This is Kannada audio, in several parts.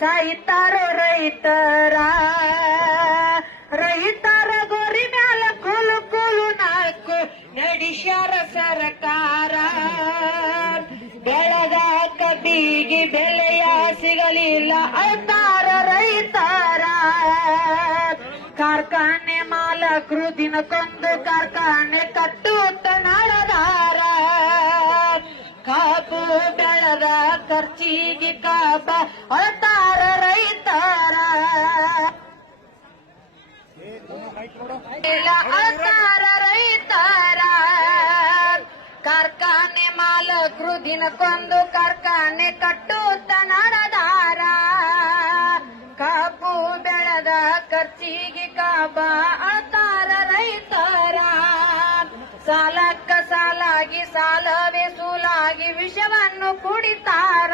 ಸಾಯ್ತಾರೋ ರೈತರ ರೈತರ ಗೋರಿ ಮ್ಯಾಲ ಕುಲು ಕುಲು ನಾಲ್ಕು ನಡಿಸ್ಯಾರ ಸರ್ಕಾರ. ಬೆಳೆದ ಕಬ್ಬಿಗೆ ಬೆಲೆಯ ಸಿಗಲಿಲ್ಲ ಅಳ್ತಾರ ರೈತರ. ಕಾರ್ಖಾನೆ ಮಾಲಕರು ದಿನಕ್ಕೊಂದು ಕಾರ್ಖಾನೆ ಕಟ್ಟುತ್ತ ನಾಳದಾರ ಕಾಪು ಬೆಳೆದ ಖರ್ಚಿಗೆ ಕಾಪ ಅಳ್ತಾರ ಇಲ್ಲ ರೈತಾರ ರೈತರ. ಕಾರ್ಖಾನೆ ಮಾಲಕರು ದಿನಕ್ಕೊಂದು ಕಾರ್ಖಾನೆ ಕಟ್ಟುತ್ತ ನಡೆದಾರ. ಕಾಪು ಬೆಳೆದ ಖರ್ಚಿಗೆ ಕಾಬ ಅತಾರ ರೈತರ. ಸಾಲಕ್ಕ ಸಾಲಾಗಿ, ಸಾಲವೇ ಸೂಲಾಗಿ ವಿಷವನ್ನು ಕುಡಿತಾರ.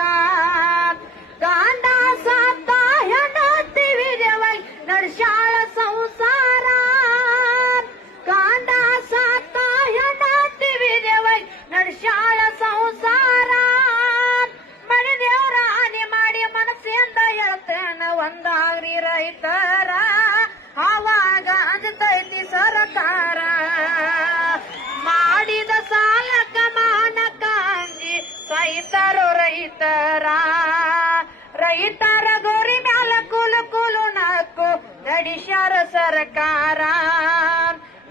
ರೈತರ ರೈತರ ಗೋರಿ ಮ್ಯಾಲ ಕುಲು ಕುಲು ನಾಲ್ಕು ನಡಿಸ್ಯಾರ ಸರ್ಕಾರ.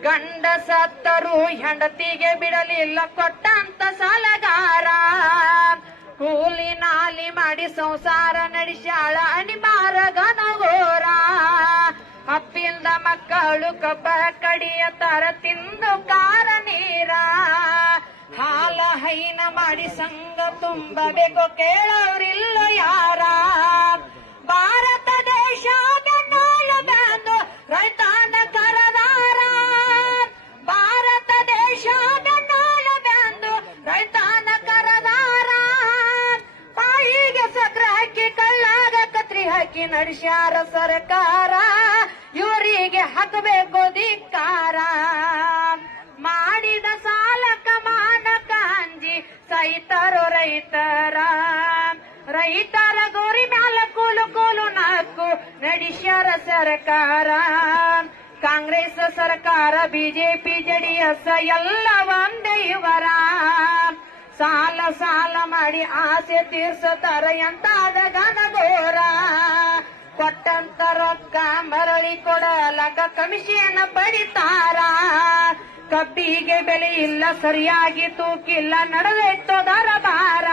ಗಂಡ ಸತ್ತರು ಹೆಂಡತಿಗೆ ಬಿಡಲಿಲ್ಲ ಕೊಟ್ಟಂತ ಸಾಲಗಾರ. ಕೂಲಿ ನಾಲಿ ಮಾಡಿ ಸಂಸಾರ ನಡೆಸ್ಯಾಳ ಅನಿಮಾರ ಘನಘೋರ ಅಪ್ಪಿಲ್ದ ಮಕ್ಕಳು ಕಬ್ಬ ಕಡಿಯ ತರ ತಿಂದು ಕಾರ ಹೈನ ಮಾಡಿ ಸಂಘ ತುಂಬಬೇಕು ಕೇಳೋರಿಲ್ಲ ಯಾರ? ಭಾರತ ದೇಶ ಬಂದು ರೈತಾನ ಕರದಾರ. ಭಾರತ ದೇಶ ಬಂದು ರೈತಾನ ಕರದಾರ. ಬಾಯಿಗೆ ಸಕ್ರ ಹಾಕಿ, ಕಳ್ಳಾಗ ಕತ್ರಿ ಹಾಕಿ, ನಡೆಸ್ಯಾರ ಸರ್ಕಾರ. ಇವರಿಗೆ ಹಾಕಬೇಕು ಧಿಕ್ಕಾರ ಸೈತರು ರೈತರ. ರೈತರ ಗೋರಿ ಮ್ಯಾಲ ಕೂಲು ಕೂಲು ನಾಲ್ಕು ನಡೆಸ್ಯಾರ ಸರ್ಕಾರ. ಕಾಂಗ್ರೆಸ್ ಸರ್ಕಾರ, ಬಿಜೆಪಿ, ಜೆಡಿಎಸ್ ಎಲ್ಲ ಒಂದೇ ಇವರ. ಸಾಲ ಸಾಲ ಮಾಡಿ ಆಸೆ ತೀರ್ಸತಾರ ಎಂತ ಗನಗೋರ ಕೊಟ್ಟಂತ ರೊಕ್ಕ ಮರಳಿ ಕೊಡಲಕ ಕಮಿಷನ್ ಪಡಿತಾರ. ಕಬ್ಬಿಗೆ ಬೆಲೆ ಇಲ್ಲ ಸರಿಯಾಗಿ ತೂಕಿಲ್ಲ ನಡೆದೆಟ್ಟೋದರ ಭಾರ.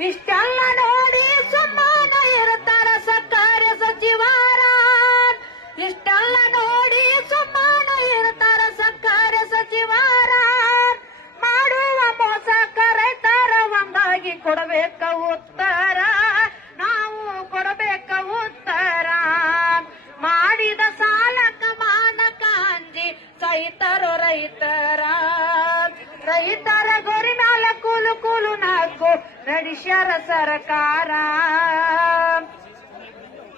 ಇಷ್ಟೆಲ್ಲ ನೋಡಿ ಸುಮ್ಮನ ಇರ್ತಾರ ಸರ್ಕಾರಿ ಸಚಿವರ. ಇಷ್ಟೆಲ್ಲ ನೋಡಿ ಸುಮ್ಮನ ಇರ್ತಾರ ಸರ್ಕಾರಿ ಸಚಿವರ. ಮಾಡುವ ಮೋಸ ಕರೆತಾರ ಒಂದಾಗಿ ಕೊಡಬೇಕ ಅಂಜಿ ಸೈತರು ರೈತರ ರೈತರ ಗೊರಿ ಮ್ಯಾಲ ಕೂಲು ಕೂಲು ನಾಲ್ಕು ನಡೆಸ್ಯಾರ ಸರ್ಕಾರ